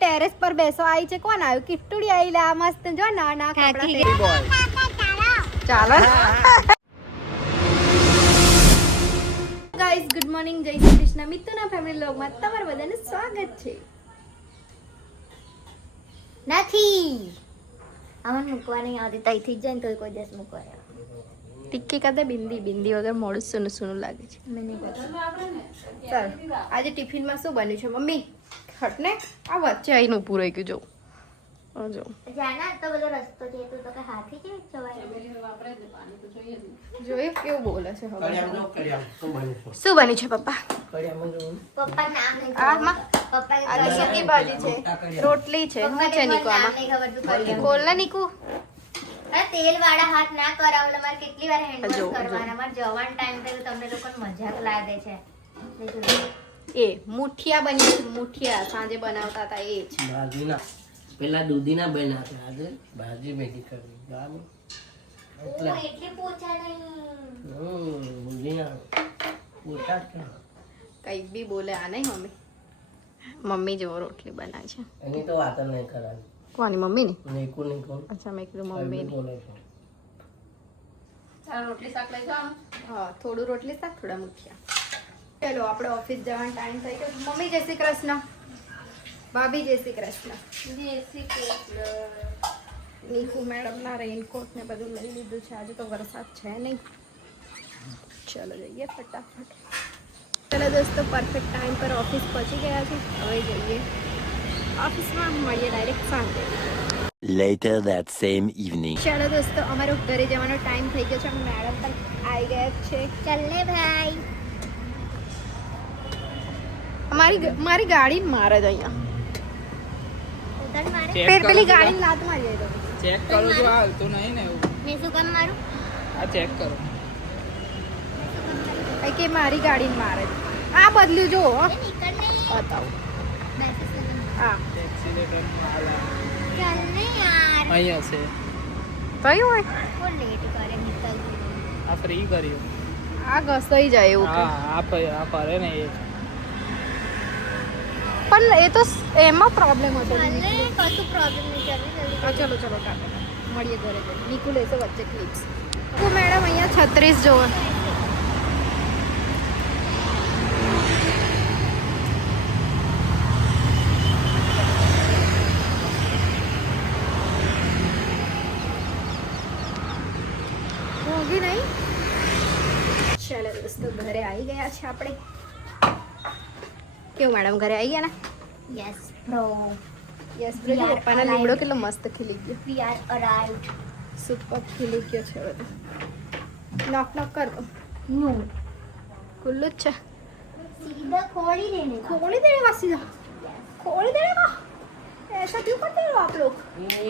Terrace પર બેસવા આવી છે. કોણ આવ્યું? કિટ્ટુડી આવી લે. આ મસ્ત જો ના ના ચાલો ગાઈસ, ગુડ મોર્નિંગ, જય શ્રી કૃષ્ણ. મિતુના ફેમિલી વ્લોગમાં તમારું બધાનું સ્વાગત છે. નથી આમાં મૂકવા નહીં આવતી, તઈથી જ જાય ને તો કોઈ દિવસ મૂકવા આવે. ટિક્કી કાતે બિંદી વગર મોડું સુનું સુનું લાગે છે. ચાલ, આજે ટિફિનમાં શું બન્યું છે મમ્મી? હટ ને, આ વચ્ચે આવીને ઊભું રહી ગયું. જો જાના તો બધો રસ્તો છે, તું તો કે હાથી છે સવારે જોયું કેવું બોલે છે. હવે શું બન્યું છે પપ્પા? પપ્પા નામ નહીં આમાં પપ્પા આજે સૂકી ભાજી છે, રોટલી છે. શું છે નીકુ આમાં? નહીં ખબર તું કરી ખોલ ને નીકુ. અરે તેલ વાળા હાથ ના કરાવો, મારે કેટલી વાર હેન્ડ જો, વોશ કરવાના. મારે જવાનો ટાઈમ થયો, તમને લોકોને મજાક લાગે છે. એ મુઠિયા બની છે, મુઠિયા સાંજે બનાવતા હતા એ જ. ભાજીના પેલા દૂધીના બનાવતા, આજે ભાજી ભેગી કરવી બરાબર. એટલી પૂછા નહીં. દૂધીના પૂછા કે કઈ બી બોલે આ નહીં મમ્મી. મમ્મી જેવો રોટલી બનાવી છે. એની તો વાત જ નહીં કરવાની. કોની મમ્મી ની? નીકુ નીકુ અચ્છા, મેં કીધું મમ્મી ની. બોલે છે. રોટલી શાક લઈ જાઓ. હા, થોડું રોટલી શાક, થોડા મુઠિયા. ચલો, આપણે ઓફિસ જવાનો ટાઈમ થઈ ગયો. મમ્મી જય શ્રી કૃષ્ણ. ભાભી જય શ્રી કૃષ્ણ. જય શ્રી કૃષ્ણ. નીકુ મેડમના રેનકોટ ને બધું લઈ લીધું છે. આજે તો વરસાદ છે નહીં. ચલો જઈએ ફટાફટ. ચલો દોસ્તો, પરફેક્ટ ટાઈમ પર ઓફિસ પહોંચી ગયા છે. હવે જઈએ ઓફિસમાં, મળીએ ડાયરેક્ટ સાંજે. Later that same evening. ચલો દોસ્તો, અમારો ઘરે જવાનો ટાઈમ થઈ ગયો છે. મેડમ પણ આવી ગયા છે. ચાલ ને ભાઈ. મારી ગાડી મારે જ અહીંયા. ઉતાર મારે. પેલી ગાડી લાત મારી જાય તો ચેક કરો જો હાલતું નહીં ને એવું. મેં શું કામ મારું? આ ચેક કરો. કઈ કે મારી ગાડી મારે જ. આ બદલ્યું જો હો. નીકળ ને. બતાવું. મેસેજ કર. હા, એક્સિલેટર માલા ચાલ ને યાર. અહીંયા છે. કયું હોય? કોણ લેટ કરે નીકળ. આ ફ્રી કર્યું. આ ઘસાઈ જાય એવું હા કે. આ ફરે ને એ પણ એ તો એમાં પ્રોબ્લેમ હતો. ચાલ ને, કશું પ્રોબ્લેમ નહીં. ચાલ ને જલ્દી. હા, ચલો ચલો કાકા, મળીએ ઘરે જઈએ. નીકુ લેશે વચ્ચે ક્લિપ્સ. મેડમ અહીંયા 36 જોવો. હોગી નહીં. ચાલો દોસ્તો, ઘરે આવી ગયા છે આપણે. કેવું મેડમ, ઘરે આવી ગયા ને? Yes bro. યસ, પપ્પાના લીમડો કેટલો મસ્ત ખીલી ગયો. We are અરાઇવ્ડ. સુપર ખીલી ગયો છે બધો. નોક નોક કરો. નો. ખુલ્લું જ છે. सीधा खोल ही देने का. खोल ही देने का सीधा. खोल ही देने का. ऐसा क्यों करते हो आप लोग?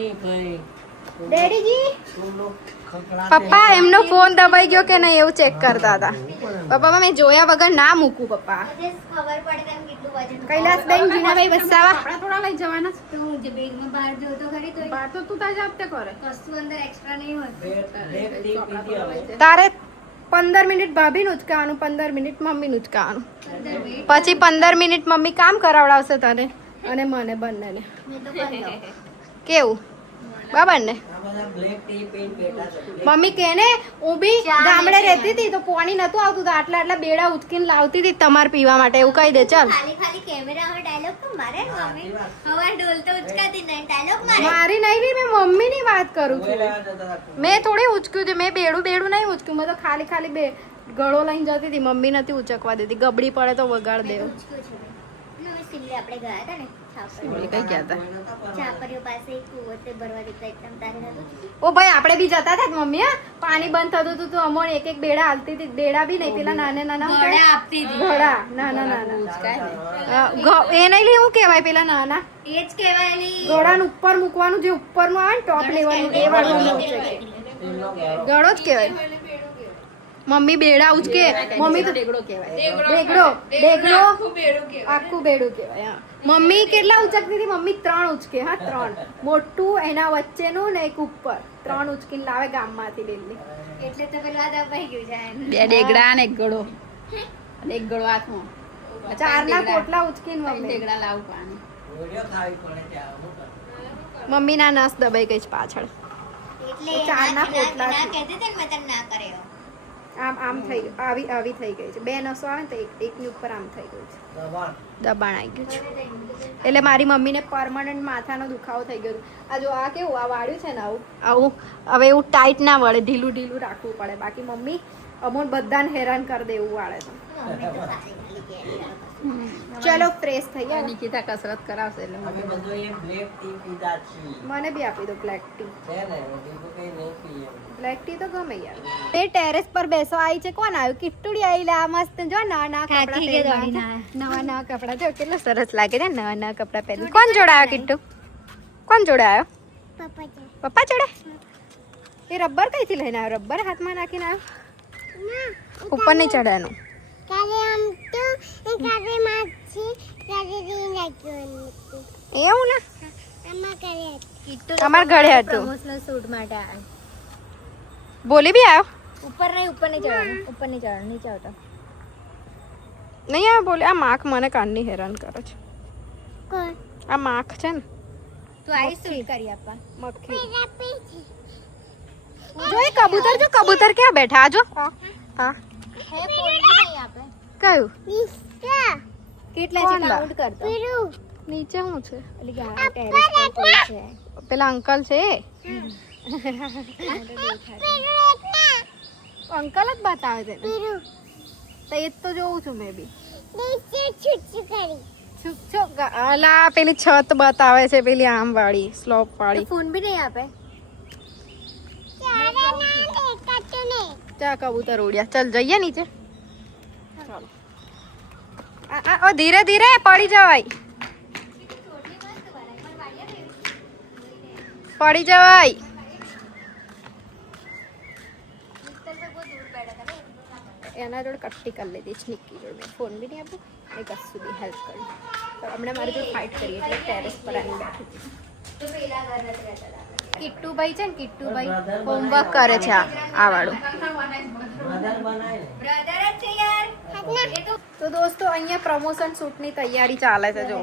એ ભાઈ डैडी जी. તું લોગ ખકડાતે પપ્પા એમનો ફોન દબાઈ ગયો કે નહીં એવું ચેક કરતા હતા. પપ્પા મેં જોયા વગર ના મૂકું પપ્પા. मुझे खबर पड़ गई કેટલું વજન. કૈલાસબેન, જીનાભાઈ વસાવા. કપડા થોડા લઈ જવાના તો હું જે બેગમાં બહાર જો તો ખરી તો બાર તો તું તાર જાતે કરે. કશું અંદર એક્સ્ટ્રા નહીં હોય. બ્રેક ટીપી આવે. તારે 15 મિનિટ ભાભીનું ઉચકાવાનું, 15 મિનિટ મમ્મીનું ઉચકાવાનું. પછી 15 મિનિટ મમ્મી કામ કરાવડાવશે તને અને મને બંનેને. મેં તો કરી દઉં. કેવું બરાબર ને? આ બધા બ્લેક ટી પેન બેઠા છે. મમ્મી કે ને હું બી ગામડે રહેતી હતી તો પાણી નતું આવતું તો આટલા આટલા બેડા ઉચકીને લાવતી હતી તમારે પીવા માટે. એવું કહી દે. ચાલ, ખાલી ખાલી કેમેરામાં ડાયલોગ તો મારે ને મમ્મી. હવાર ઢોલ તો ઉચકાતી નહીં, ડાયલોગ મારે. મારી નહીં, મેં મમ્મીની વાત કરું છું. લેવા જતા હતા. મેં થોડી ઉચક્યું છે. મેં બેડું નહીં ઉચક્યું. મેં તો ખાલી ખાલી ગળો લઈને જતી હતી. મમ્મી નથી ઉચકવા દેતી. ગબડી પડે તો વગાડ દેવું. ઉચક્યું છે મેં. અમે સિલ્લે આપણે ગયા હતા ને છાપરીઓ. કઈ ગયા હતા? છાપરીઓ પાસે એક કૂવો તે ભરવા દેતા એકદમ તારે નતું. ઓ ભાઈ, આપણે બી જતા હતા જ મમ્મી. હા, પાણી બંધ થતું હતું તો અમોને એક એક બેડા હાલતી હતી. બેડા બી નહીં, પેલા નાના નાના ઘોડા આપતી હતી. ઘોડા નાના નાના. એ નહીં લે, શું કહેવાય પેલા નાના એ જ કહેવાયેલી. ઘોડાનું ઉપર મૂકવાનું, જે ઉપરનું આવે ને ટોપ લેવાનું એ વાળું ઉચકે. ગળો જ કહેવાય. મમ્મી બેડા ઉચકે. મમ્મી તો ડેગડો કહેવાય. ડેગડો આખું બેડું કહેવાય. હા, મમ્મી કેટલા ઉચકતી હતી? મમ્મી 3 ઉચકે. હા, 3 મોટું, એના વચ્ચેનું ને એક ઉપર. 3 ઉચકીને લાવે ગામમાંથી ડેલી. એટલે તો પેલું આ દબાઈ ગયું છે. 2 ડેગડા ને એક ગળો. એક ગળો હાથમાં. 4 ના પોટલા ઉચકીને મમ્મી. ડેગડા લાવું પાણી. ગોળીઓ ખાવી પડે ત્યાં શું કરવું? મમ્મી ના નસ દબાઈ ગઈ છે પાછળ. એટલે ચારના ના પોટલા ના છે. કહેતી હતી ને મેં તને ના કર્યો. આમ થઈ ગયું, આવી થઈ ગઈ છે. બે નસો આવે ને તો એકની ઉપર આમ થઈ ગયું છે, દબાણ. દબાણ આવી ગયું છે. એટલે મારી મમ્મીને પરમનન્ટ માથાનો દુખાવો થઈ ગયો છે. આ જો આ કેવું આ વાળ્યું છે ને આવું હવે એવું ટાઈટ ના વળે, ઢીલું ઢીલું રાખવું પડે. બાકી મમ્મી અમોન બધાને હેરાન કરી દે એવું વાળે છે. મમ્મી તો સારી મળી ગયા. ચલો ફ્રેશ થઈ ગયા. નિકિતા કસરત કરાવશે એટલે અમે બધું એ બ્લેક ટી પીતા છીએ. મને બી આપી દો બ્લેક ટી. છે ને બીજું કંઈ નહીં પીએ. બ્લેક ટી તો ગમે યાર. એ ટેરેસ પર બેસો આવી છે. કોણ આવ્યું? કિટ્ટુડી આવી લા મસ્ત જો નવા થાકી ગઈ દોડીને કપડા, નવા કપડા જો કેટલા સરસ લાગે છે. નવા કપડા પહેરી. કોણ જોડાયો કિટ્ટુ? કોણ જોડાયો? પપ્પા જોડે? એ રબર કઈથી લઈને આવ્યો? રબર હાથમાં નાખીને આવ્યો? ઉપર નહીં ચડાનું. એવું ને અમાર ઘરે હતું. પ્રમોશનલ શૂટ માટે આવ્યો. બોલી બી આવ્યો? ઉપર નહીં ચડવાનું, ઉપર નહીં ચડવાનું, નીચે આવતો. નહીં આવ્યો બોલી. આ માખ મને કાનની હેરાન કરે છે. આ માખ છે ને તું આવી શૂટ કરી આપવા. મક્ખી. જો એ કબૂતર, જો કબૂતર ક્યાં બેઠા? આ જો હા હે ફોન નહીં આપે. કયું? કેટલા છે કોણ લા? કાઉન્ટ કરતો. નીચે શું છે? એટલે કે આ ટેરેસ પર કોઈ છે. પેલા અંકલ છે એ? અંકલ જ બતાવે છે ને. તો એ જ તો જોઉં છું મેં બી. અલા પેલી છત બતાવે છે, પેલી આમ વાળી સ્લોપ તો વાળી. ફોન બી નહીં આપે. ચા કબૂતર ઉડ્યા. ચલ જઈએ નીચે. ચાલો. આ ધીરે ધીરે પડી જવાય, પડી જવાય. એના જોડે કટ્ટી કરી લીધી છે નિક્કી જોડે. મેં ફોન બી નહીં આપ્યો અને કશું બી હેલ્પ કરી. તો હમણાં મારી જોડે ફાઇટ કરી એટલે ટેરેસ પર આવીને બેઠી હતી. કિટ્ટુભાઈ છે ને, કિટ્ટુભાઈ હોમવર્ક કરે છે. આ વાળું. મદદ બનાય ને. તો દોસ્તો અહીંયા પ્રમોશન શૂટની તૈયારી ચાલે છે. જો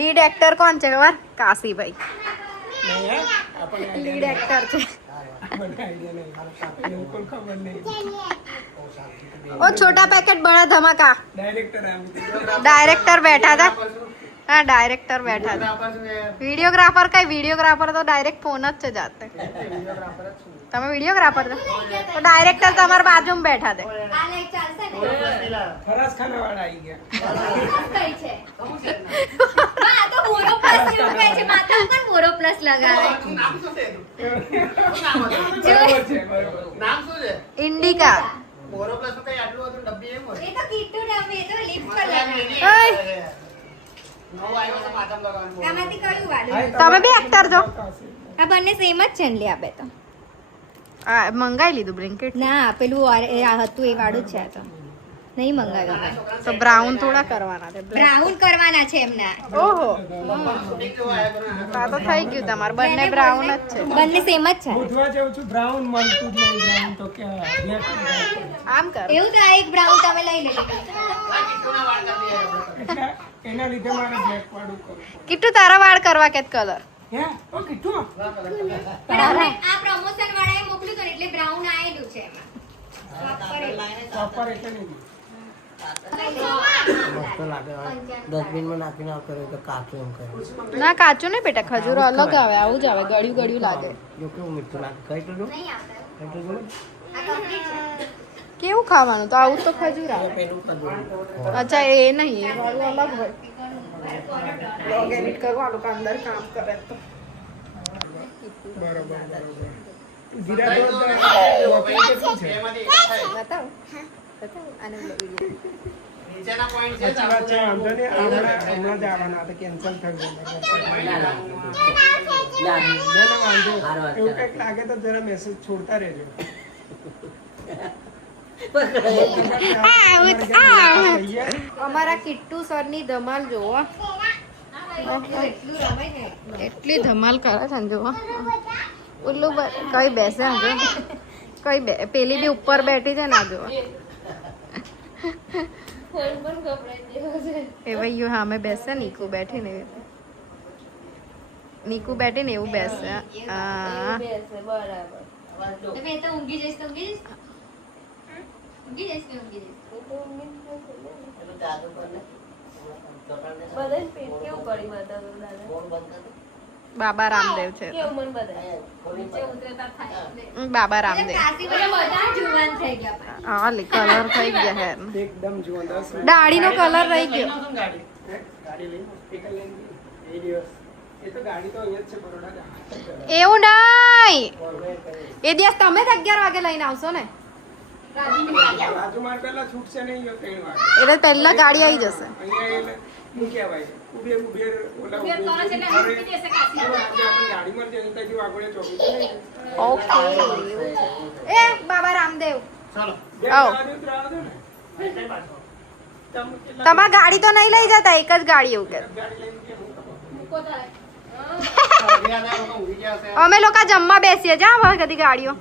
લીડ એક્ટર કોણ છે ખબર? કાશીભાઈ લીડ એક્ટર છે. ઓ છોટા પેકેટ બડા ધમાકા ડાયરેક્ટર બેઠા હતા. હા ડાયરેક્ટર બેઠા હતા. વિડીયોગ્રાફર કઈ? વિડીયોગ્રાફર તો ડાયરેક્ટ ફોન જ છે જાતે. તમે વિડીયોગ્રાફર છો તો ડાયરેક્ટર તમારા બાજુમાં બેઠા હતા. આ લાઈક ચાલશે ને? ખરાસ ખાનાવાળા આવી ગયા. કઈ છે? આ તો મોરો પ્લસ જેવું કહે છે. માથા ઉપર મોરો પ્લસ લગાવે. બરોબર છે, બરોબર. ઇન્ડિકા. એ તો કીટુ રમે, એ તો લિપ પર લગાવે. આમાંથી કયું વાળું? તમે બી એક્ટર છો? આ બંને સેમ જ છે ને લે આપે તો. હા મંગાઈ લીધું બ્લેન્કેટ. ના પેલું હતું એ વાળું જ છે આ તો. નહીં મંગાવ્યું. તો બ્રાઉન થોડા કરવાના છે. બ્રાઉન કરવાના છે એમના. ઓહો આ તો થઈ ગયું તમારે. બંને બ્રાઉન જ છે. બંને સેમ જ છે. પૂછવા જાઉં છું, બ્રાઉન મળતું જ નહીં. બ્રાઉન તો કે આમ કર. એવું તો આ એક બ્રાઉન તમે લઈ લેજો. એટલે એના લીધે મારે બ્લેક વાળું કરવું પડે. કિટ્ટુ તારા વાળ કરવા કે કલર? હે ઓ કીધું પણ અમને આ પ્રમોશન વાળાએ મોકલ્યું હતું ને એટલે બ્રાઉન આયેલું છે એમાં. પ્રોપર એટલે નહીં. મસ્ત લાગે. ડસ્ટબિનમાં નાખીને આવતો રહ્યો તો કાચું એમ કરે. ના કાચું નહીં બેટા, ખજૂર અલગ આવે. આવું જ આવે, ગળ્યું ગળ્યું લાગે. જો કેવું મીઠું લાગે. ખાઈ તો જો. નહીં આવતા. ખાઈ તો જો. આ complete છે. કેવું ખાવાનું? તો આવું તો ખજૂર આવે. પેલું ખજૂર. અચ્છા એ નહીં, એ વાળું અલગ હોય. બ્લોગ એડિટ કરવાનું કે અંદર કામ કરે તો. બરોબર બરોબર. જીરા દોડ કેટલું છે? બતાવો બતાવો આને વિડીયો. સાચી વાત છે. વાંધો નહીં. હમણાં જ આવવાના હતા. કેન્સલ થઈ ગયું. ના, ના, વાંધો. એવું કંઈક લાગે તો જરા મેસેજ છોડતા રહેજો. અમારા કિટ્ટુ સરની ધમાલ જોવો. એટલી ધમાલ કરે છે ને જોવો. ઉલ્લુ કઈ બેસે જો. કઈ પેલી બી ઉપર બેઠી છે ને આ જોવો. એ ભાઈ હા મેં બેસે નીકુ બેઠી ને નીકુ બેઠી ને એવું બેસે હા તમે તો ઊંઘી જઈશ તો ઊંઘી જઈશ ઊંઘી જઈશ તો ઊંઘી જઈશ પેલું દાદુ પર ને બાબા રામદેવ છે બાબા રામદેવ કાશી બધા જુવાન થઈ ગયા પણ. હા કલર થઈ ગયા હે એકદમ જુઓ 10 મિનિટ દાઢીનો કલર રહી ગયો ગાડી લઈ એક લઈને એ દિવસ એ તો ગાડી તો અહીંયા જ છે બરોડા જ. એવું નહીં એ દિવસ તમે જ 11 વાગે લઈને આવશો ને રાજુ માર પહેલા છૂટશે નહીં 3 વાગે એટલે પહેલા ગાડી આવી જશે અહીંયા એટલે શું કહેવાય ઉભે ઓલા ગાડીમાં જઈને ત્યાંથી આગળ ચોકી ઓકે એ બાબા રામદેવ ચાલો આવો. તમારી ગાડી તો નહીં લઈ જતા એક જ ગાડી એવું કે અમે લોકો જમવા બેસીએ જા હવે કદી ગાડીઓ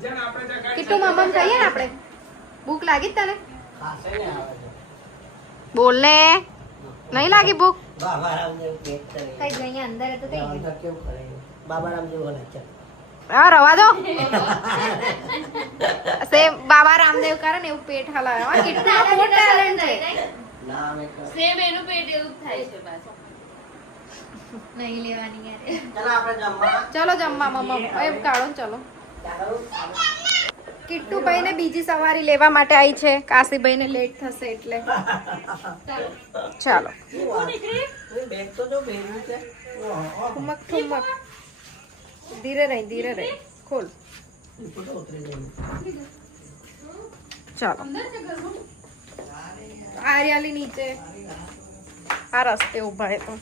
કેટલું મમ્મ કહીએ ને આપણે ભૂખ લાગી જ તને ખાસે ને આવે છે બોલ ને નહીં લાગી ભૂખ બાબા રામદેવ પેટ કરે કઈ ગઈ અંદર તો કઈ ગયું. કેવું કરે બાબા રામદેવ બોલે છે હા રવા દો સેમ બાબા રામદેવ કરે ને એવું પેટ હલાવે કેટલું મોટો ટેલેન્ટ છે ના મેં સેમ એનું પેટ એવું જ થાય છે પાછું નહીં લેવાની યાર ચાલો આપણે જમવા ચલો જમવા મમ્મ એમ કાઢો ને ચલો કિટ્ટુભાઈ ને બીજી સવારી લેવા માટે આવી છે કાશીભાઈ ને લેટ થશે એટલે ચાલો બેગ તો જો ભેગું છે ઠુમક ઠુમક ધીરે રહી ખોલ ચાલો આર્યાલી નીચે આ રસ્તે ઉભા હે તો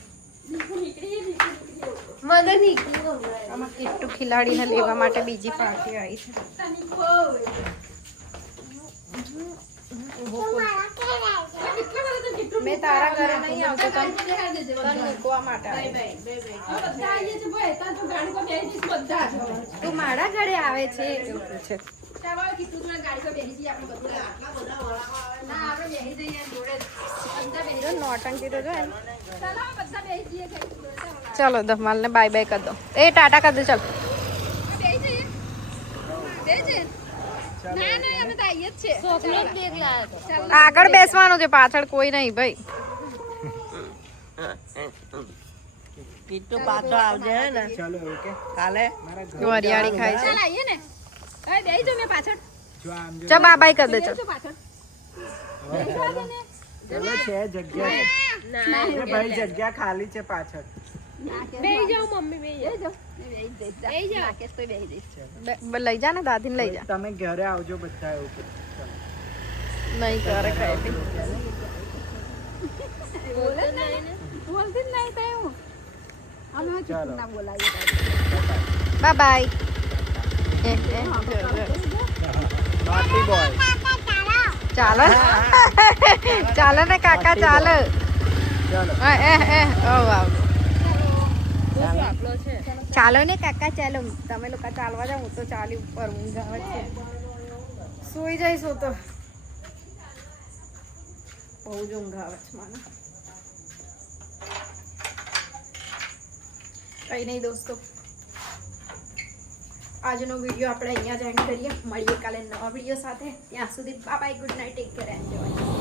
મગર નીકળ્યું આમાં કિટ્ટુ ખિલાડીને લેવા માટે બીજી પાર્ટી આવી છે મેં તારા ઘરે નહીં આવતો તને મૂકવા માટે આવી. તું મારા ઘરે આવે છે એવું પૂછે જો નોટંકી તો જો એમ. ચલો ધમાલ ને બાય બાય કરી દો એ ટાટા કરી દો ચાલ આગળ બેસવાનું છે પાછળ કોઈ નહીં ભાઈ કીટુ પાછો આવજે હે ને ચાલો ઓકે કાલે વરિયાળી ખાય છે જો આમ જો ચલ બાય બાય કરી દે ચાલ ચલો છે જગ્યા એ ભાઈ જગ્યા ખાલી છે પાછળ લઈ જા ને દાદી લઈ જા તમે ઘરે આવજો બધા એવું કે નહીં કરે ખાય બાય બાય નોટી બોય ચાલો ચાલો ને કાકા ચાલો ચાલો ચાલો ને કાકા ચાલો તમે લોકો ચાલવા જાઓ હું તો ચાલી ઉપર ઊંઘ આવે છે સુઈ જઈશ હું તો બહુ જ ઊંઘ આવે છે મને કઈ નહીં દોસ્તો આજનો વિડીયો આપણે અહીંયા જ એન્ડ કરીએ મળીએ કાલે નવા વિડીયો સાથે ત્યાં સુધી bye bye good night take care enjoy